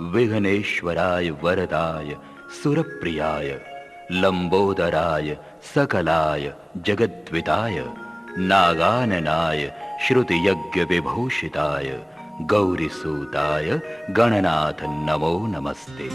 विघ्नेश्वराय वरदाय सुरप्रियाय लंबोदराय सकलाय जगद्विताय नागाननाय श्रुतियज्ञविभूषिताय गौरीसूताय गणनाथ नमो नमस्ते।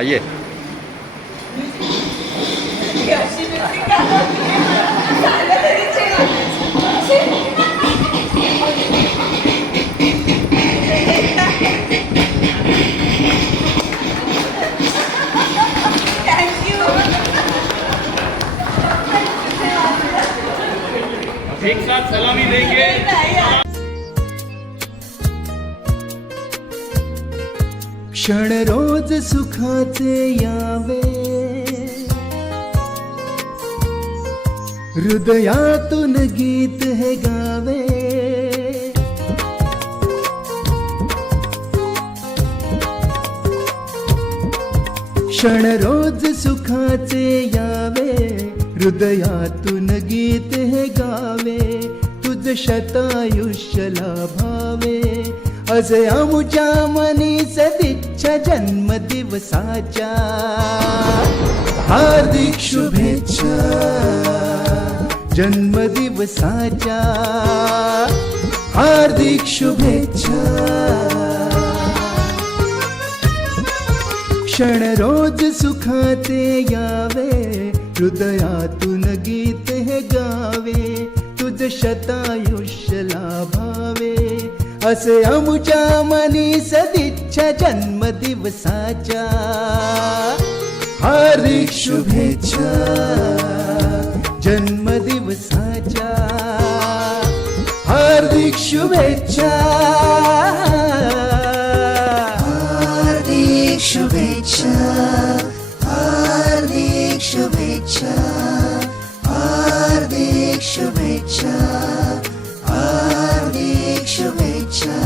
ये. एक साथ सलामी देंगे. क्षण रोज सुखाचे यावे, हृदयातून गीत हे गावे. क्षण रोज सुखाचे यावे, हृदयातून गीत हे गावे. तुझ शतायुष्य लाभावे, असे आमुच्या मनी सदिच्छा जन्मदिवसाच्या. हार्दिक शुभेच्छा जन्मदिवसाच्या, हार्दिक शुभेच्छा. क्षण रोज सुखाचे यावे, हृदयातून गीत हे गावे. तुझ शतायुष्य लाभावे, असे आमुच्या मनी सदिच्छा जन्मदिवसाच्या. हार्दिक शुभेच्छा जन्मदिवसाच्या, हार्दिक शुभेच्छा. हार्दिक शुभेच्छा, हार्दिक शुभेच्छा, हार्दिक शुभेच्छा, हार्दिक शुभेच्छा.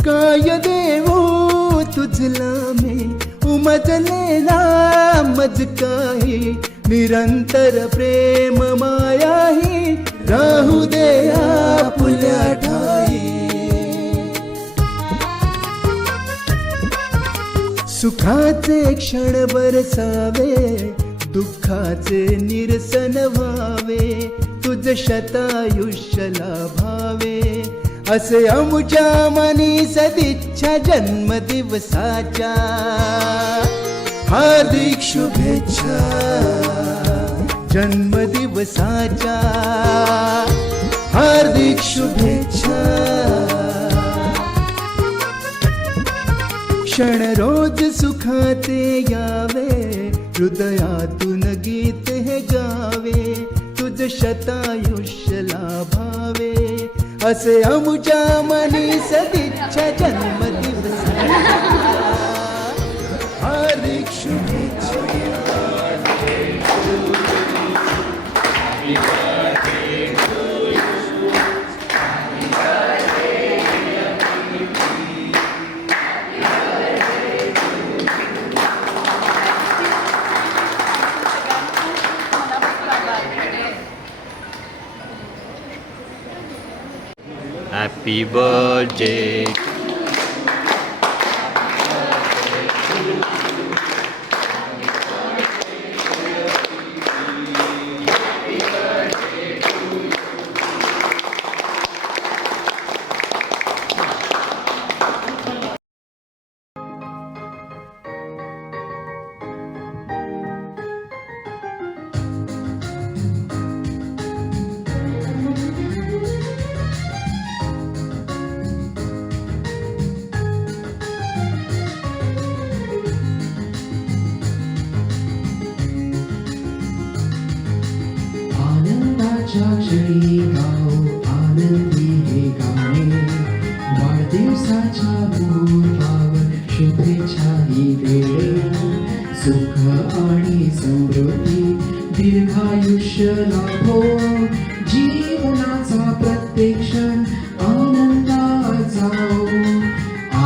काय देवो तुझला मे उमजलेला मज काही. निरंतर प्रेम मायाही राहू दे आपुल्या ठाई. सुखाचे क्षण बरसावे, दुःखाचे निरसन व्हावे. तुझ शतायुष्य लाभावे, असे आमुच्या मनी सदिच्छा जन्मदिवसाच्या. हार्दिक शुभेच्छा जन्मदिवसाच्या, हार्दिक शुभेच्छा. क्षण रोज सुखाचे यावे, हृदयातून गीत हे गावे. तुझ शतायुष्य लाभावे, असे आमुच्या मनी सदिच्छा जन्मदिवसाच्या. हार्दिक शुभेच्छा. Happy birthday. क्षणी गाओ आनंदी हे गाणे. वाढदिवसाच्या पूर्वावर शुभेच्छा ही वेळे. सुख आणि समृद्धी दीर्घायुष्य लाभो. जीवनाचा प्रत्येक क्षण आनंदात जाओ.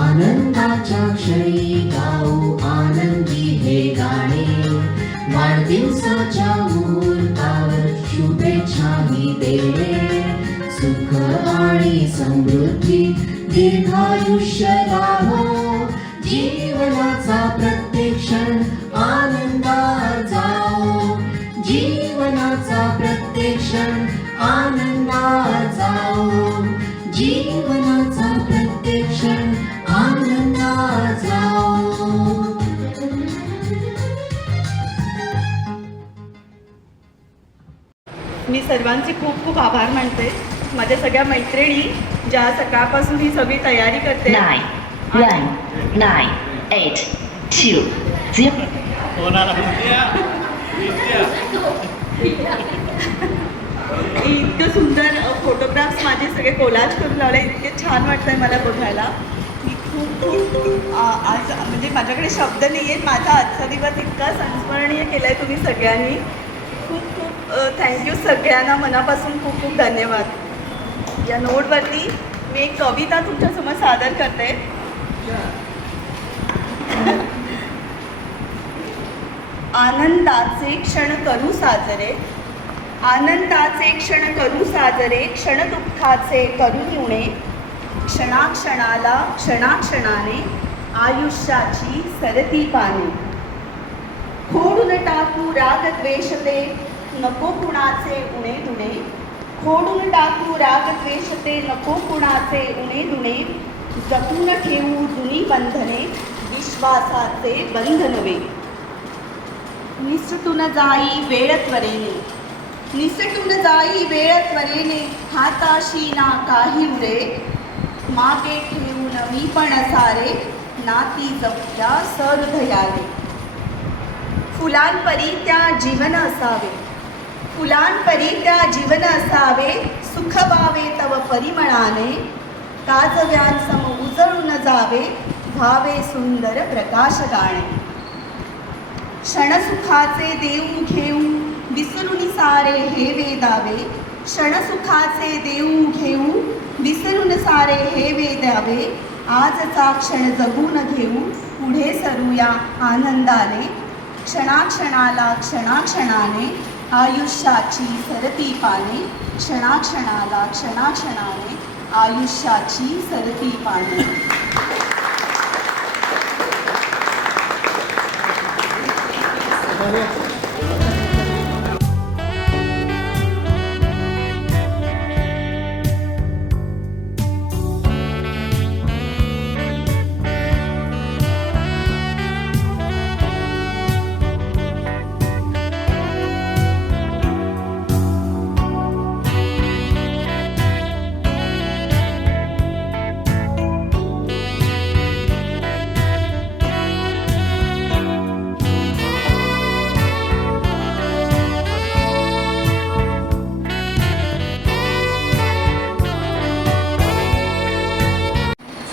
आनंदाच्या क्षणी गाओ आनंदी हे गाणे. वाढदिवसाच्या मुहूर्तावर शुभेच्छाही देणे, सुख आणि समृद्धी दीर्घायुष्य लाभो, जीवनाचा प्रत्येक क्षण आनंदात जाओ, जीवनाचा प्रत्येक क्षण आनंदात जाओ, जीवनाचा प्रत्येक क्षण आनंदात जाओ. मी सर्वांचे खूप खूप आभार मानते. माझ्या सगळ्या मैत्रिणी ज्या सकाळपासून ही सगळी तयारी करते. 9, 1, 9, 8, 2, 0. कोणाला विद्या इतकं सुंदर फोटोग्राफ्स माझे सगळे कोलाज करून लावले. इतके छान वाटतंय मला बघायला. मी खूप आज म्हणजे माझ्याकडे शब्द नाही आहेत. माझा आजचा दिवस इतका संस्मरणीय केला आहे तुम्ही सगळ्यांनी. खूप खूप थँक्यू सगळ्यांना मनापासून खूप खूप धन्यवाद. या नोटवरती मी एक कविता तुमच्यासमोर सादर करते. आनंदाचे क्षण करू साजरे, आनंदाचे क्षण करू साजरे, क्षण दुःखाचे करून उणे, क्षणाक्षणाला क्षणाक्षणाने आयुष्याची सरती पाने. खोडून टाकू राग द्वेषते नको कुणाचे उणे दुणे, खोडून टाकू राग द्वेषते नको कुणाचे उणे दुणे, जपून ठेवू जुनी बंधने विश्वासाचे बंध नव्हे. निसटून जाई वेळ त्वरेने, निसटून जाई वेळ त्वरेने, हाताशी ना काही उरे, मागे ठेवून मी पण सारे नाती जपल्या सहृदयाने. फुलांपरी त्या जीवन असावे, फुलांपरी त्या जीवन असावे, सुख व्हावे तव परिमळाने, काजव्यांसम उजळून जावे, व्हावे सुंदर प्रकाश गाणे. क्षणसुखाचे देऊ घेऊ विसरून सारे हे वेदावे, क्षणसुखाचे देऊ घेऊ विसरून सारे हे वेदावे, आजचा क्षण जगून घेऊ पुढे सरूया आनंदाने, क्षणाक्षणाला क्षणाक्षणाने आयुष्याची सरती पाने, क्षणाक्षणाला क्षणाक्षणाने आयुष्याची सरती पाने.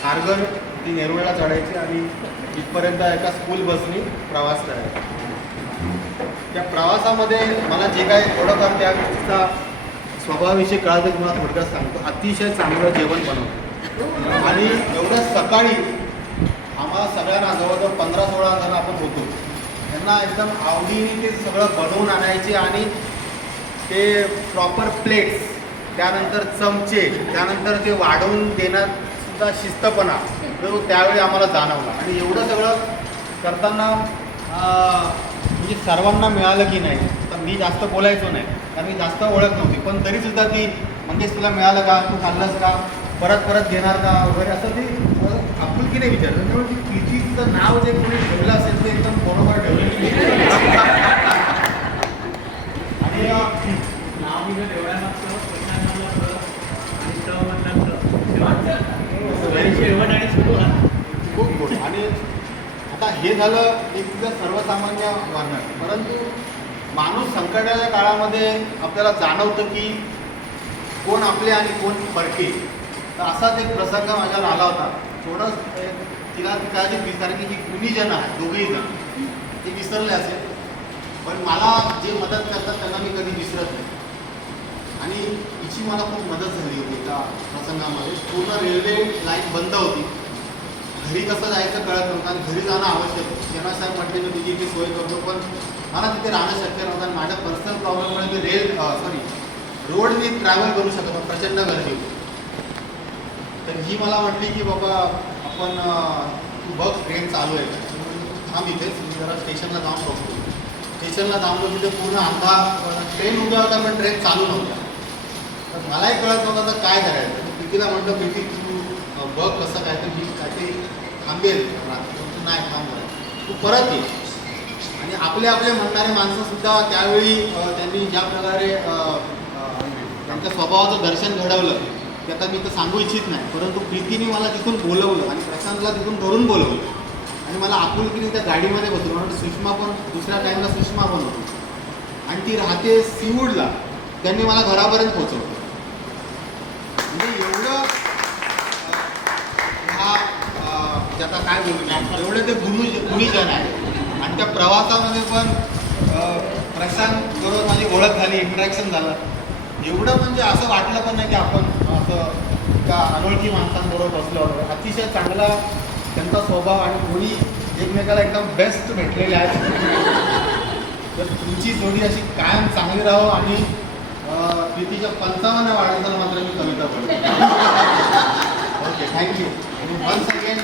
खारघर ती नेरुळला चढायची आणि इथपर्यंत एका स्कूल बसनी प्रवास करायचा. त्या प्रवासामध्ये मला जे काय थोडंफार त्या गोष्टीचा स्वभावाविषयी कळालं की मला थोडक्यात सांगतो. अतिशय चांगलं जेवण बनवतो आणि एवढं सकाळी आम्हाला सगळ्यांना जवळजवळ 15-16 जण आपण होतो. त्यांना एकदम आवडीने ते सगळं बनवून आणायचे आणि ते प्रॉपर प्लेट्स, त्यानंतर चमचे, त्यानंतर ते वाढवून देण्यात शिस्तपणा जो त्यावेळी आम्हाला जाणवला. आणि एवढं सगळं करताना म्हणजे सर्वांना मिळालं की नाही तर मी जास्त बोलायचो नाही, कारण मी जास्त ओळख नव्हती. पण तरीसुद्धा ती म्हणजे तुला मिळालं का, तू खाल्लंस का, परत परत घेणार का वगैरे असं ते आपुलकीने विचारलं. त्यामुळे ती पीचीचं नाव जे कोणी ठेवलं असेल ते एकदम बरोबर ठेवलं. आणि नाव मी ठेवल्या नसतं, शेवट आणि सुरुवात खूप गोड. आणि आता हे झालं एक सर्वसामान्य वर्णन. परंतु माणूस संकटाच्या काळामध्ये आपल्याला जाणवतं की कोण आपले आणि कोण परके. तर असाच एक प्रसंग माझ्यावर आला होता. थोडं तिला कदाचित विचार की ही गुणीजन आहे, दोघेही जण ते विसरले असेल, पण मला जे मदत करतात त्यांना मी कधी विसरत नाही. आणि हिची मला खूप मदत झाली होती त्या प्रसंगामध्ये. पूर्ण रेल्वे लाईन बंद होती, घरी कसं जायचं कळत नव्हतं आणि घरी जाणं आवश्यक होतं. जेव्हा साहेब म्हटले मी तुझी इथे सोय करतो, पण मला तिथे राहणं शक्य नव्हतं आणि माझ्या पर्सनल प्रॉब्लेममुळे मी रोड मी ट्रॅव्हल करू शकत होतो, प्रचंड गर्दी होती. तर ही मला म्हटली की बाबा आपण तू बघ ट्रेन चालू आहे का? थांब इथेच, मी जरा स्टेशनला जाऊन बघतो. स्टेशनला थांबलो, तिथे पूर्ण अंधार, ट्रेन उभ्या होता पण ट्रेन चालू नव्हता. तर मलाही कळत नव्हतं तर काय करायचं. मी प्रीतीला म्हटलं प्रीती तू बघ कसं काय, तर मी काहीतरी थांबेल रात्री. नाही थांबलं, तू परत ये. आणि आपले आपले म्हणणारे माणसंसुद्धा त्यावेळी त्यांनी ज्या प्रकारे त्यांच्या स्वभावाचं दर्शन घडवलं ते आता मी तर सांगू इच्छित नाही, परंतु प्रीतीने मला तिथून बोलवलं आणि प्रशांतला तिथून घरून बोलवलं आणि मला आपुलकीने त्या गाडीमध्ये बसवलं. म्हणून सुषमा पण दुसऱ्या टाईमला सुषमा पण होती आणि ती राहते सीवूडला. त्यांनी मला घरापर्यंत पोहोचवलं. म्हणजे एवढं हा आता काय बोलू, एवढे ते गुणीजन आहे. आणि त्या प्रवासामध्ये पण प्रशांत बरोबर माझी ओळख झाली, इंटरॅक्शन झालं. एवढं म्हणजे असं वाटलं पण नाही की आपण असं का अनोळखी माणसांबरोबर बसलो होतो. अतिशय चांगला त्यांचा स्वभाव आणि कोणी एकमेकाला एकदम बेस्ट भेटलेले आहेत. तर तुमची जोडी अशी कायम चांगली राहो आणि प्रीतीच्या 55व्या वाढदिवसाला मात्र मी कविता बोलतो. Okay, thank you. आणि वन्स अगेन